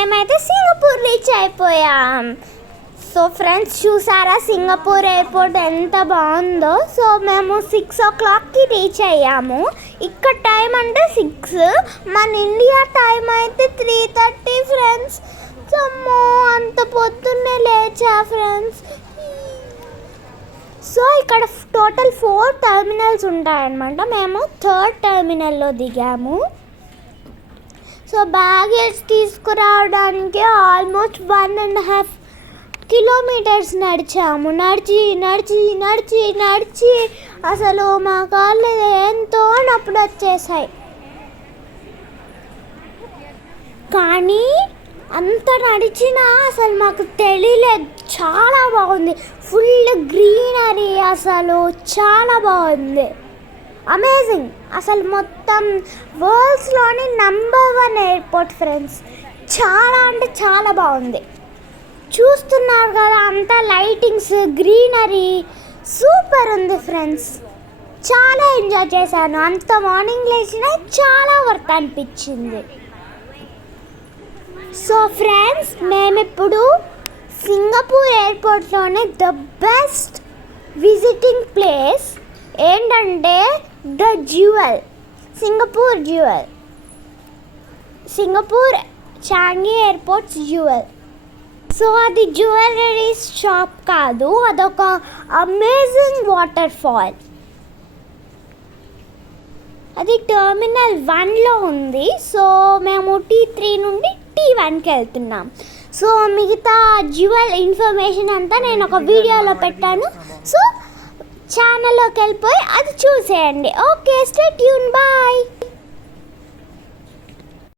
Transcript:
మేమైతే Singapore reach అయిపోయాం. So friends చూసారా సింగపూర్ ఎయిర్పోర్ట్ ఎంత బాగుందో. సో మేము 6 o'clockకి రీచ్ అయ్యాము. ఇక్కడ టైం అంటే 6, మన ఇండియా టైం అయితే 3:30 ఫ్రెండ్స్. అమ్మో అంత పొద్దున్నే లేచా ఫ్రెండ్స్. సో ఇక్కడ టోటల్ 4 టర్మినల్స్ ఉంటాయన్నమాట. మేము 3rd టర్మినల్లో దిగాము. సో బ్యాగేజ్ తీసుకురావడానికి ఆల్మోస్ట్ 1.5 kilometers నడిచాము. నడిచి అసలు మా కాళ్ళు ఎంతో నొప్పులు వచ్చేసాయి. కానీ అంత నడిచినా అసలు మాకు తెలియలేదు. చాలా బాగుంది, ఫుల్ గ్రీనరీ, అసలు చాలా బాగుంది, అమేజింగ్. అసలు మొత్తం వరల్డ్స్లోని నంబర్ 1 ఎయిర్పోర్ట్ ఫ్రెండ్స్. చాలా అంటే చాలా బాగుంది. చూస్తున్నారు కదా అంతా లైటింగ్స్, గ్రీనరీ, సూపర్ ఉంది ఫ్రెండ్స్. చాలా ఎంజాయ్ చేశాను. అంత మార్నింగ్ లేచినా చాలా వర్త్ అనిపించింది. సో ఫ్రెండ్స్ మేమిప్పుడు సింగపూర్ ఎయిర్పోర్ట్లోనే ద బెస్ట్ విజిటింగ్ ప్లేస్ ఏంటంటే the jewel, Singapore Changi airports jewel. So అది జ్యువెలరీ షాప్ కాదు, అదొక అమేజింగ్ వాటర్ ఫాల్. అది టర్మినల్ 1లో ఉంది. సో మేము T3 నుండి T1కి వెళ్తున్నాం. సో మిగతా జ్యువెల్ ఇన్ఫర్మేషన్ అంతా నేను ఒక వీడియోలో పెట్టాను. సో ఛానల్లోకి వెళ్ళిపోయి అది చూసేయండి. Okay, stay tune, bye.